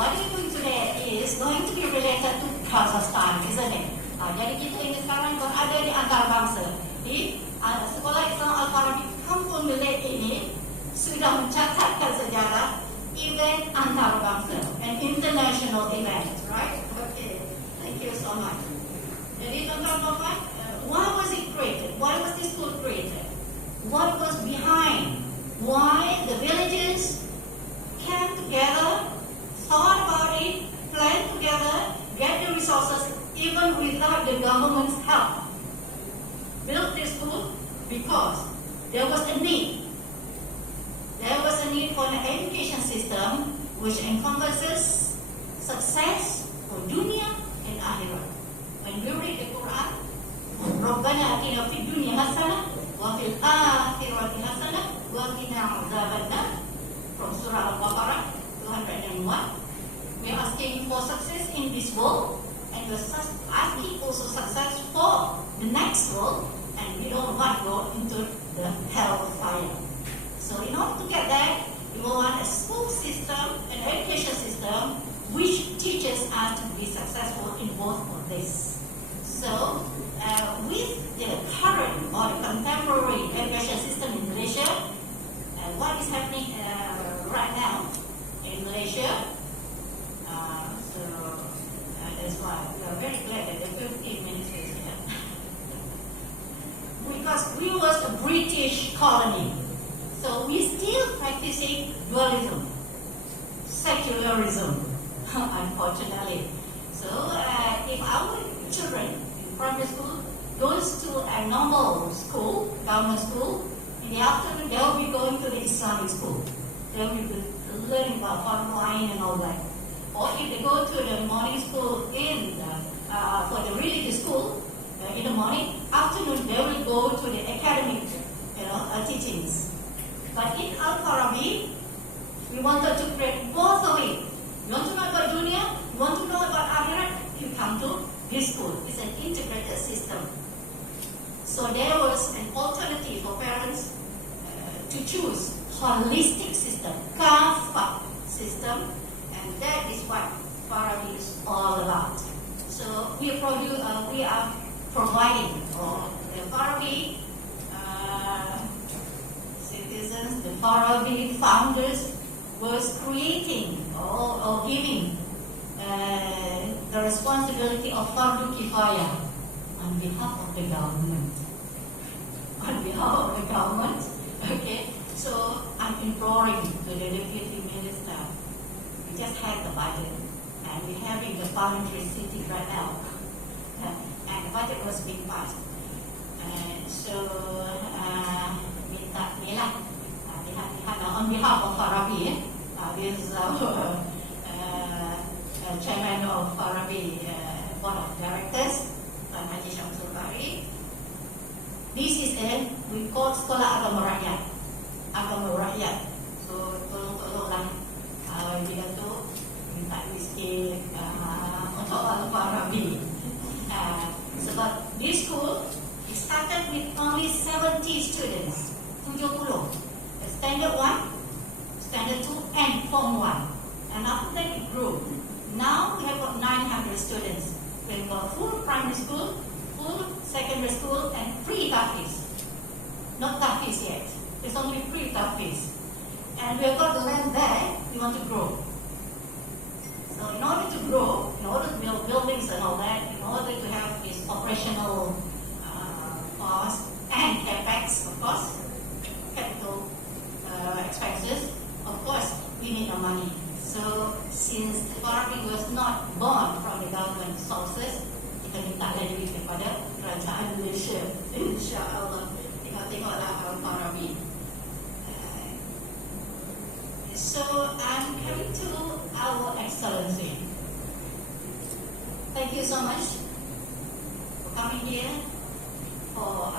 what we're doing today is going to be related to Kazakhstan, isn't it? Jadi kita ini sekarang berada di antarabangsa. Di sekolah Islam Al-Farabi Kampung Milik ini sudah mencatatkan sejarah event antarabangsa, an international event, right? Okay, thank you so much. Jadi tuan-tuan, why was it created? Why was this school created? What was behind? Why the villagers came together, thought about it, planned together, get the resources even without the government's help. Built this school because there was a need. There was a need for an education system which encompasses success for dunya and akhirat. When we read the Quran, Rabbana atina fid dunya hasanah wa fil akhirati hasanah wa qina adzabannar, from Surah Al-Baqarah 201. We are asking for success in this world, and we are asking also success for the next world, and we don't want to go into the hellfire. So in order to get that, we want a school system, an education system, which teaches us to be successful in both of this. So with the current or the contemporary education system in Malaysia, what is happening right now in Malaysia, that's why we are very glad that the 15 minutes is here. Because we was a British colony, so we still practicing dualism, secularism, unfortunately. So if our children in primary school goes to a normal school, government school, in the afternoon they will be going to the Islamic school. They will be learning about farabi and all that. Or if they go to the morning school for the religious school in the morning, afternoon they will go to the academic, teachings. But in Al-Farabi, we wanted to create both of it. You want to know about dunya? You want to know about akhirat? You come to this school. It's an integrated system. So there was an alternative for parents to choose holistic system, kafah system. And that is what Farabi is all about. So we are providing the Farabi citizens, the Farabi founders was creating or giving the responsibility of Fardu Kifayah on behalf of the government. On behalf of the government, okay. So I'm imploring the deputy minister. We just had the budget, and we're having the parliamentary sitting right now, and the budget was being passed. And so, minta ni lah, on behalf of Farabi, this is our chairman of Farabi board of directors, Haji Syamsul Bari. This is we call sekolah agama rakyat. So tolong-tolonglah. Dia tu minta sikit untuk Al-Farabi. Sebab this school it started with only 70 students, 70. Standard 1, Standard 2 and Form 1. And after that it grew. Now we have got 900 students. We have got full primary school, full secondary school and pre-Tahfiz. Not Tahfiz yet. It's only pre-Tahfiz. And we have got the land there, we want to grow. So in order to grow, in order to build buildings and all that, in order to have this operational cost and capex, of course, capital expenses, of course, we need the money. So since the Farabi was not born from the government sources, kita minta duit kepada kerajaan Malaysia. InsyaAllah, tengok-tengoklah Al-Farabi. So I'm coming to our Excellency. Thank you so much for coming here, for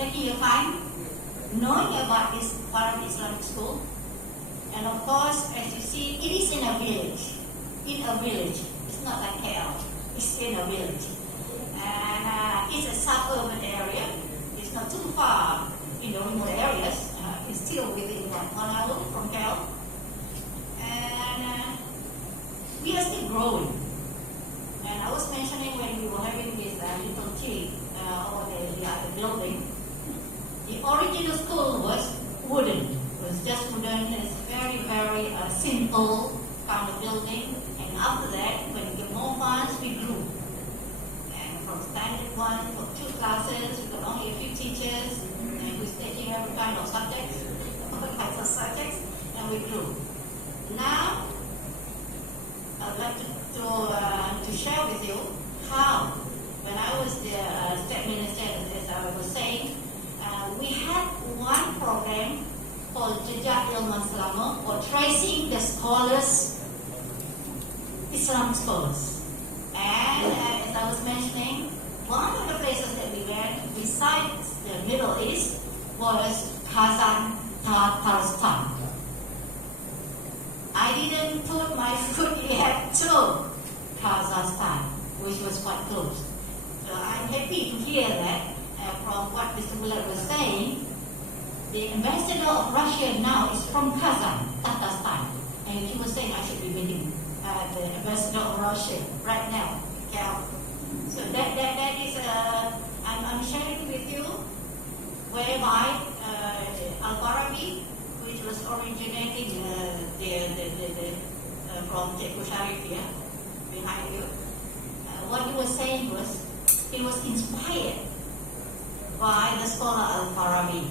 taking your time, knowing about this Farabi Islamic School. And of course, as you see, it is in a village. It's not like KL. It's in a village. And it's a suburban area. It's not too far in the remote areas. It's still within 1 hour from KL. And simple kind of building, and after that, when we get more funds, we grew. And from standard 1 for 2 classes, we got only a few teachers, and we're taking every kind of subjects, and we grew. Now, I'd like to share with you how, when I was the state minister, as I was saying, we had one program called Jejak Ilmu Selama, or tracing the scholars, Islam scholars. And as I was mentioning, one of the places that we went besides the Middle East was Kazakhstan. I didn't put my foot yet to Kazakhstan, which was quite close. So I'm happy to hear that from what Mr. Willard was saying, the ambassador of Russia now is from Kazakhstan. And he was saying I should be meeting the ambassador of Russia right now. Yeah. So that is, I'm sharing with you, whereby Al-Farabi, which was originating from Teku Sharif here, behind you, what he was saying was, he was inspired by the scholar Al-Farabi,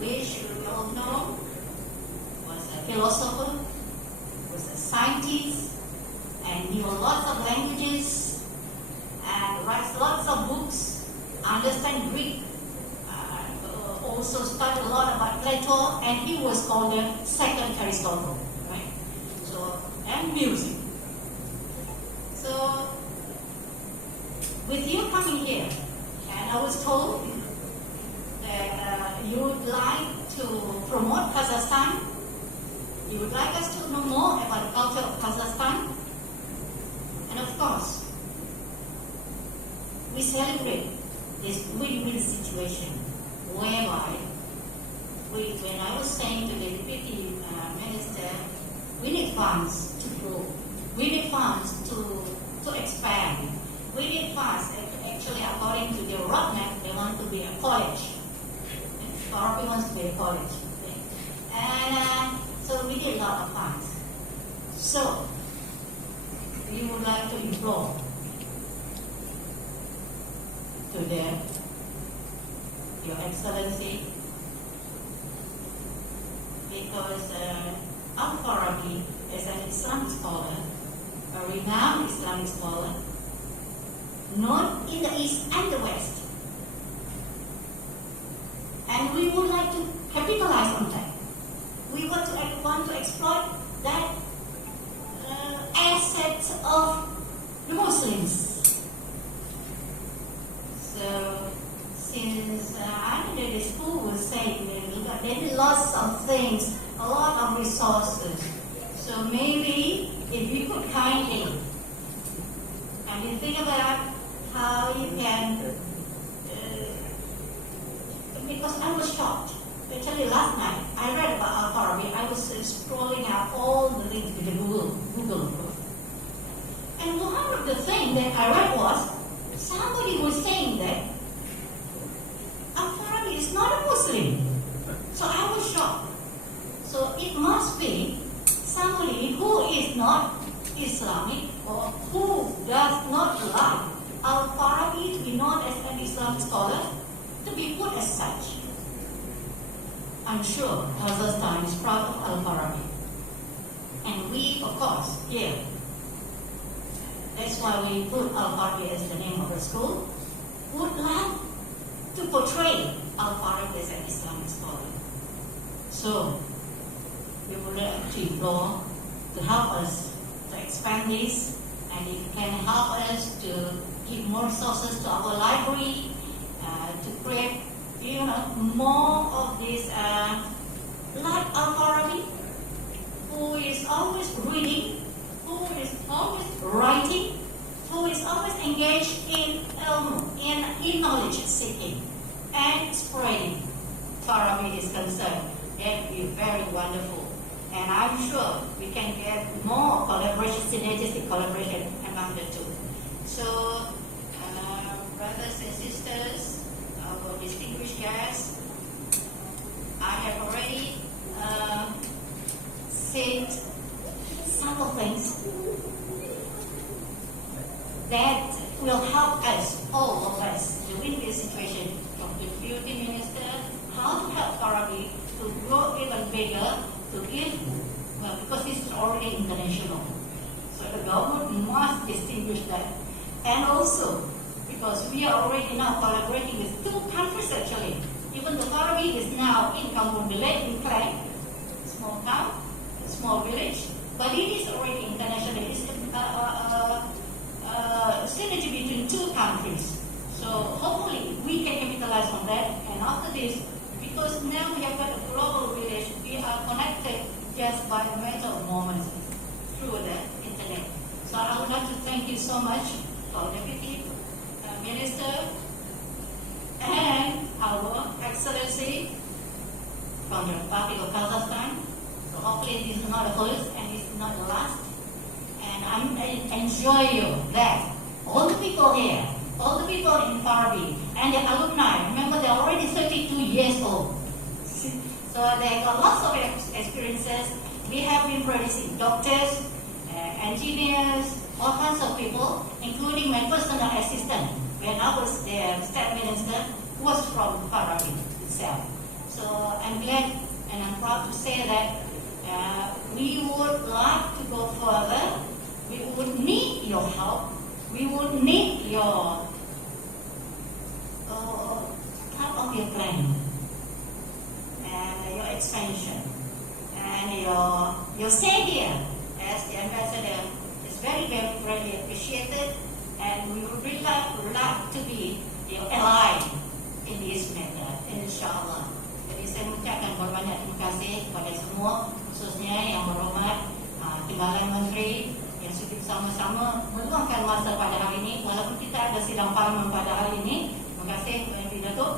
which we all know was a philosopher, was a scientist, and knew lots of languages, and writes lots of books, understand Greek, also studied a lot about Plato, and he was called the second Aristotle, right? So, and music. So, with you coming here, and I was told that you would like to promote Kazakhstan, you would like us to know more about the culture of Kazakhstan, and of course, we celebrate this win-win situation, whereby when I was saying to the Deputy Minister, we need funds to grow, we need funds to expand, we need funds. Actually, according to their roadmap, they want to be a college. Farabi wants to be a college. Okay? And so we need a lot of funds. So, we would like to implore to them, Your Excellency, because Al-Farabi is an Islamic scholar, a renowned Islamic scholar, known in the East and the West. And we would like to capitalize on that. We want to exploit that asset of the Muslims. So, since I did the school was saying that they did lots of things, a lot of resources. So maybe if you could kindly, and you think about how you can, because I was shocked. Actually, last night I read about Al-Farabi. I was scrolling out all the links to the Google. And one of the things that I read was, somebody was saying that Al-Farabi is not a Muslim. So I was shocked. So it must be somebody who is not Islamic, or who does not like Al-Farabi to be known as an Islamic scholar, to be put as such. I'm sure Kazakhstan is proud of Al-Farabi. And we, of course, here, that's why we put Al-Farabi as the name of the school, would like to portray Al-Farabi as an Islamic scholar. So, we would like to implore to help us to expand this, and if you can help us to give more resources to our library, to create, more of this, like Al-Farabi, who is always reading, who is always writing, who is always engaged in knowledge seeking and spreading. Farabi is concerned. That would be very wonderful. And I'm sure we can get more collaboration, synergistic collaboration among the two. So, brothers and sisters, our distinguished guests, I have already said better to give, well, because this is already international. So the government must distinguish that. And also, because we are already now collaborating with 2 countries actually. Even the farabi is now in Kampung Belek in Klang, small town, a small village, but it is already international. It is synergy between 2 countries. So hopefully we can capitalize on that. And after this, because now we have got a global village, we are connected just by a matter of moments through the internet. So I would like to thank you so much, our Deputy Minister and our Excellency from the Republic of Kazakhstan. So hopefully this is not the first and this is not the last. And I enjoy you that all the people here, all the people in Farabi and the alumni, remember they're already 32 years old. So they got lots of experiences. We have been producing doctors, engineers, all kinds of people, including my personal assistant. When I was the State Minister, who was from Farabi itself. So I'm glad and I'm proud to say that we would like to go further. We would need your help. We would need your part of your plan and your expansion and your say here as the ambassador is very, very greatly appreciated, and we would really like to be your ally in this matter, insyaAllah. Jadi saya mengucapkan banyak terima kasih kepada semua, khususnya yang berhormat Timbalan Menteri yang sudah bersama-sama meluangkan masa pada hari ini, walaupun kita ada sidang parlimen pada hari ini. Terima kasih kepada Datuk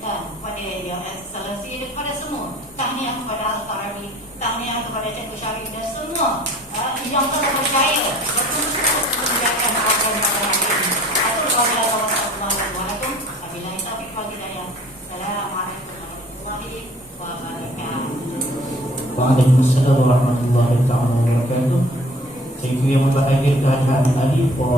dan kepada Your Excellency dan kepada semua. Tahniah kepada Al-Farabi, tahniah kepada Cikgu Syarif dan semua yang telah berjaya betul-betul menjalankan program pada hari ini. Assalamualaikum warahmatullahi wabarakatuh. Wabillahi taufiq wal hidayah. Assalamualaikum warahmatullahi wabarakatuh. Waalaikumsalam warahmatullahi wabarakatuh. Thank you yang terakhir kehadiran tadi for